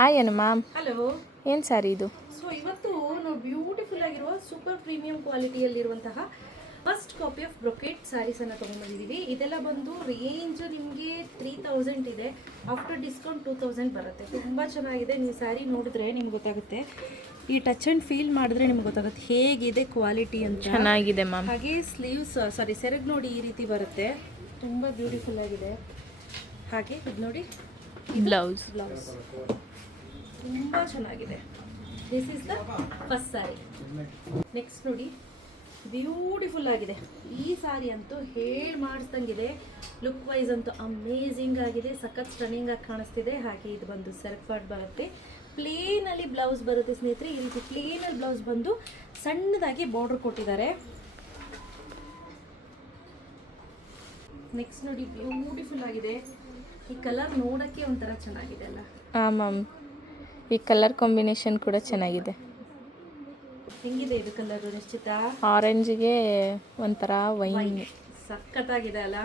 ಏನು ma'am hello. ಏನು ಸ್ಯಾರಿ ಇದು? ಸೊ ಇವತ್ತು ನಾವು ಬ್ಯೂಟಿಫುಲ್ ಆಗಿರುವ ಸೂಪರ್ ಪ್ರೀಮಿಯಂ ಕ್ವಾಲಿಟಿಯಲ್ಲಿರುವಂತಹ ಫಸ್ಟ್ ಕಾಪಿ ಆಫ್ ಬ್ರೊಕೆಟ್ ಸ್ಯಾರೀಸನ್ನು ತೊಗೊಂಡ್ಬಂದಿದ್ದೀವಿ. ಇದೆಲ್ಲ ಬಂದು ರೇಂಜ್ ನಿಮಗೆ 3000 ಇದೆ. ಆಫ್ಟರ್ ಡಿಸ್ಕೌಂಟ್ 2000 ಬರುತ್ತೆ. ತುಂಬ ಚೆನ್ನಾಗಿದೆ. ನೀವು ಸ್ಯಾರಿ ನೋಡಿದ್ರೆ ನಿಮ್ಗೆ ಗೊತ್ತಾಗುತ್ತೆ. ಈ ಟಚ್ ಆ್ಯಂಡ್ ಫೀಲ್ ಮಾಡಿದ್ರೆ ನಿಮ್ಗೆ ಗೊತ್ತಾಗುತ್ತೆ ಹೇಗಿದೆ ಕ್ವಾಲಿಟಿ ಅಂತ. ಚೆನ್ನಾಗಿದೆ ಮ್ಯಾಮ್. ಹಾಗೆ ಸ್ಲೀವ್ಸ್ ಸೆರಗ್ ನೋಡಿ ಈ ರೀತಿ ಬರುತ್ತೆ. ತುಂಬ ಬ್ಯೂಟಿಫುಲ್ ಆಗಿದೆ. ಹಾಗೆ ಇದು ನೋಡಿ ಬ್ಲೌಸ್ ತುಂಬ ಚೆನ್ನಾಗಿದೆ. This is the first sari. Next ನೋಡಿ ಬ್ಯೂಟಿಫುಲ್ ಆಗಿದೆ. ಈ ಸ್ಯಾರಿ ಅಂತೂ ಹೇಳಿ ಮಾಡಿಸ್ದಂಗಿದೆ. ಲುಕ್ ವೈಸ್ ಅಂತೂ ಅಮೇಝಿಂಗ್ ಆಗಿದೆ. ಸಖತ್ ಸ್ಟನ್ನಿಂಗ್ ಆಗಿ ಕಾಣಿಸ್ತಿದೆ. ಹಾಗೆ ಇದು ಬಂದು ಸೆರಗ್ ಪಾರ್ಟ್ ಬರುತ್ತೆ. ಪ್ಲೇನಲ್ಲಿ ಬ್ಲೌಸ್ ಬರುತ್ತೆ ಸ್ನೇಹಿತರೆ. ಈ ರೀತಿ ಪ್ಲೇನಲ್ಲಿ ಬ್ಲೌಸ್ ಬಂದು ಸಣ್ಣದಾಗಿ ಬಾರ್ಡರ್ ಕೊಟ್ಟಿದ್ದಾರೆ. ನೆಕ್ಸ್ಟ್ ನೋಡಿ ಬ್ಯೂಟಿಫುಲ್ ಆಗಿದೆ. ಈ ಕಲರ್ ನೋಡೋಕ್ಕೆ ಒಂಥರ ಚೆನ್ನಾಗಿದೆ ಅಲ್ಲ? ಹಾಂ ಮ್ಯಾಮ್, ಈ ಕಲರ್ ಕಾಂಬಿನೇಷನ್ ಕೂಡ ಚೆನ್ನಾಗಿದೆ. ಹೆಂಗಿದೆ ಇದು ಕಲರ್ ನಿಶ್ಚಿತ? ಆರೆಂಜಿಗೆ ಒಂಥರ ವೈನ್. ಸಖತ್ತಾಗಿದೆ ಅಲ್ಲ?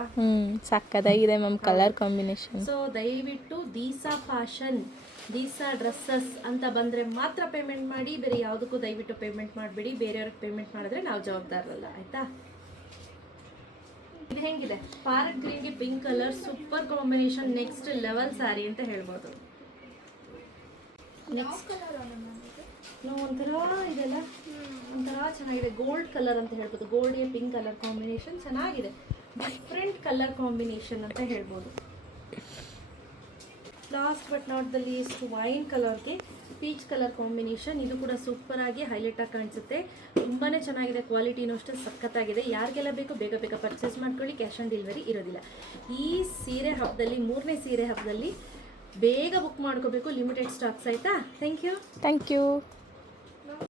ಸಕ್ಕದಾಗಿದೆ ಮ್ಯಾಮ್ ಕಲರ್ ಕಾಂಬಿನೇಷನ್. ಸೊ ದಯವಿಟ್ಟು ದೀಸಾ ಫ್ಯಾಷನ್, ದೀಸಾ ಡ್ರೆಸ್ಸಸ್ ಅಂತ ಬಂದರೆ ಮಾತ್ರ ಪೇಮೆಂಟ್ ಮಾಡಿ. ಬೇರೆ ಯಾವುದಕ್ಕೂ ದಯವಿಟ್ಟು ಪೇಮೆಂಟ್ ಮಾಡಬೇಡಿ. ಬೇರೆಯವ್ರಿಗೆ ಪೇಮೆಂಟ್ ಮಾಡಿದ್ರೆ ನಾವು ಜವಾಬ್ದಾರರಲ್ಲ, ಆಯಿತಾ? ಇದು ಹೆಂಗಿದೆ? ಪಾರ್ಕ್ ಗ್ರೀನ್ಗೆ pink colour super combination. Next level sari ಅಂತ ಹೇಳ್ಬೋದು. ನೆಕ್ಸ್ಟ್ ಒಂಥರ ಇದೆಲ್ಲ ಒಂಥರ ಚೆನ್ನಾಗಿದೆ. ಗೋಲ್ಡ್ ಕಲರ್ ಅಂತ ಹೇಳ್ಬೋದು. ಗೋಲ್ಡ್ಗೆ ಪಿಂಕ್ ಕಲರ್ ಕಾಂಬಿನೇಷನ್ ಚೆನ್ನಾಗಿದೆ. ಡಿಫ್ರೆಂಟ್ ಕಲರ್ ಕಾಂಬಿನೇಷನ್ ಅಂತ ಹೇಳ್ಬೋದು. Last but not the least wine ಕಲರ್ಗೆ ಪೀಚ್ ಕಲರ್ ಕಾಂಬಿನೇಷನ್. ಇದು ಕೂಡ ಸೂಪರ್ ಆಗಿ ಹೈಲೈಟ್ ಆಗಿ ಕಾಣಿಸುತ್ತೆ. ತುಂಬಾ ಚೆನ್ನಾಗಿದೆ. ಕ್ವಾಲಿಟಿನೂ ಅಷ್ಟೇ ಸಖತ್ತಾಗಿದೆ. ಯಾರಿಗೆಲ್ಲ ಬೇಕು ಬೇಗ ಬೇಗ ಪರ್ಚೇಸ್ ಮಾಡ್ಕೊಳ್ಳಿ. ಕ್ಯಾಶ್ ಆನ್ ಡೆಲಿವರಿ ಇರೋದಿಲ್ಲ. ಈ ಸೀರೆ ಹಬ್ಬದಲ್ಲಿ, ಮೂರನೇ ಸೀರೆ ಹಬ್ಬದಲ್ಲಿ ಬೇಗ ಬುಕ್ ಮಾಡ್ಕೋಬೇಕು. ಲಿಮಿಟೆಡ್ ಸ್ಟಾಕ್ಸ್, ಆಯಿತಾ? Thank you.